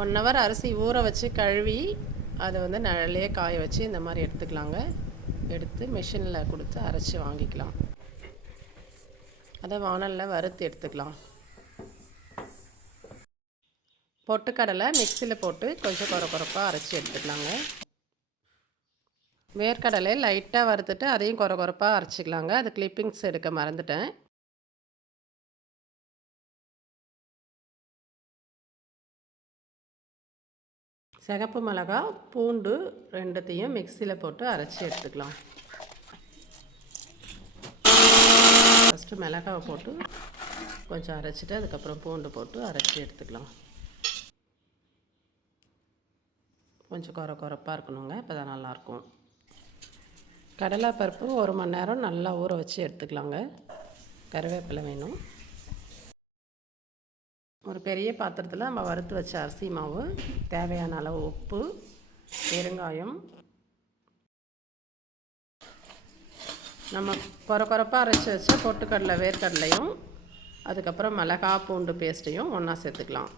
1 hour அரிசி ஊற வச்சு கழுவி அதை வந்து நிழல்லையே காய வச்சு இந்த மாதிரி எடுத்துக்கலாங்க. எடுத்து மிஷினில் கொடுத்து அரைச்சி வாங்கிக்கலாம். அதை வாணலில் வறுத்து எடுத்துக்கலாம். பொட்டுக்கடலை மிக்சியில் போட்டு கொஞ்சம் கொரப்பாக அரைச்சி எடுத்துக்கலாங்க. வேர்க்கடலை லைட்டாக வறுத்துட்டு அதையும் கொரப்பாக அரைச்சிக்கலாங்க. அது கிளிப்பிங்ஸ் எடுக்க மறந்துட்டேன். சிகப்பு மிளகா பூண்டு ரெண்டுத்தையும் மிக்சியில் போட்டு அரைச்சி எடுத்துக்கலாம். ஃபஸ்ட்டு மிளகாவை போட்டு கொஞ்சம் அரைச்சிட்டு அதுக்கப்புறம் பூண்டு போட்டு அரைச்சி எடுத்துக்கலாம். கொஞ்சம் கொரப்பாக இருக்கணுங்க, இப்போ தான் நல்லாயிருக்கும். கடலைப்பருப்பு 1 மணி நேரம் நல்லா ஊற வச்சு எடுத்துக்கலாங்க. கருவேப்பிலை வேணும். ஒரு பெரிய பாத்திரத்தில் நம்ம வறுத்து வச்ச அரிசி மாவு, தேவையான அளவு உப்பு, பெருங்காயம், நம்ம கொரப்பாக அரைச்சி வச்ச பொட்டுக்கடலை வேர்க்கடலையும் அதுக்கப்புறம் மிளகா பூண்டு பேஸ்ட்டையும் ஒன்றா சேர்த்துக்கலாம்.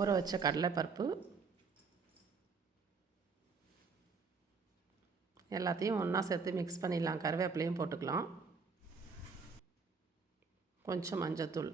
ஊற வச்ச கடலைப்பருப்பு எல்லாத்தையும் ஒன்றா சேர்த்து மிக்ஸ் பண்ணிடலாம். கருவேப்பிலையும் போட்டுக்கலாம். கொஞ்சம் மஞ்சத்தூள்,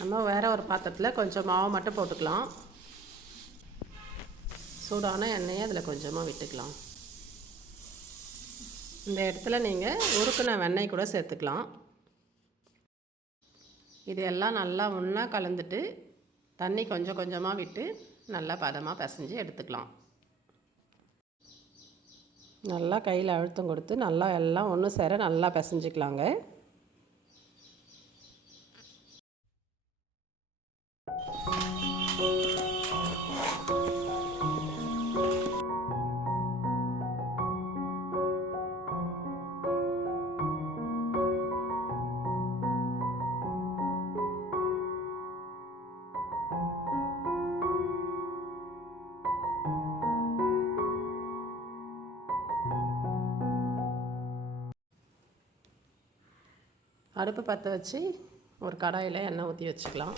நம்ம வேறு ஒரு பாத்திரத்தில் கொஞ்சம் மாவு மட்டும் போட்டுக்கலாம். சூடான எண்ணெயை அதில் கொஞ்சமாக விட்டுக்கலாம். இந்த இடத்துல நீங்கள் உருக்குன வெண்ணெய் கூட சேர்த்துக்கலாம். இது எல்லாம் நல்லா ஒன்றா கலந்துட்டு தண்ணி கொஞ்சம் கொஞ்சமாக விட்டு நல்லா பதமாக பிசைஞ்சு எடுத்துக்கலாம். நல்லா கையில் அழுத்தம் கொடுத்து நல்லா எல்லாம் ஒன்று சேர நல்லா பிசைஞ்சிக்கலாங்க. அடுப்பு பற்ற வச்சு ஒரு கடாயில் எண்ணெய் ஊற்றி வச்சுக்கலாம்.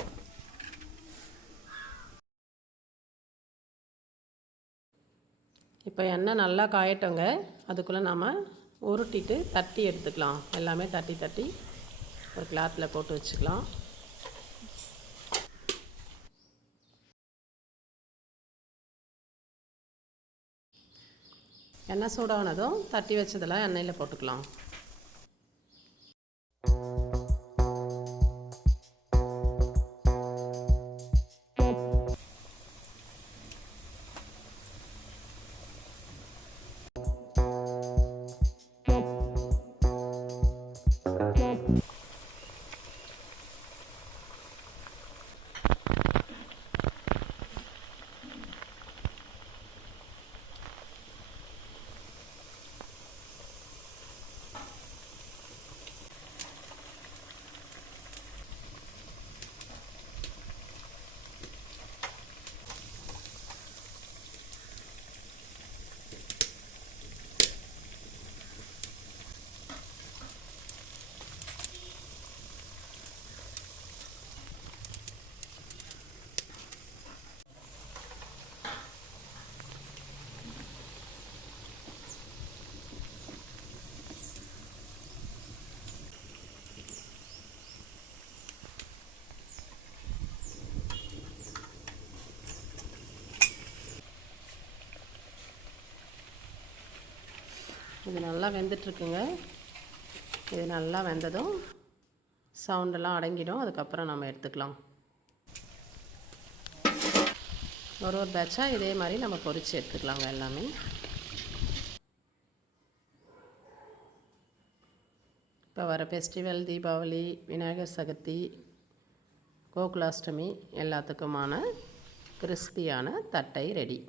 இப்போ எண்ணெய் நல்லா காயட்டோங்க. அதுக்குள்ளே நாம் உருட்டிட்டு தட்டி எடுத்துக்கலாம். எல்லாமே தட்டி ஒரு கிளாத்தில் போட்டு வச்சுக்கலாம். எண்ணெய் சூடானதும் தட்டி வச்சதெல்லாம் எண்ணெயில் போட்டுக்கலாம். இது நல்லா வெந்துட்டுருக்குங்க. இது நல்லா வெந்ததும் சவுண்டெல்லாம் அடங்கிடும். அதுக்கப்புறம் நம்ம எடுத்துக்கலாம். ஒரு பேட்சாக இதே மாதிரி நம்ம பொரித்து எடுத்துக்கலாங்க எல்லாமே. இப்போ வர ஃபெஸ்டிவல், தீபாவளி, விநாயகர் சதுர்த்தி, கோகுலாஷ்டமி எல்லாத்துக்குமான கிறிஸ்பியான தட்டை ரெடி.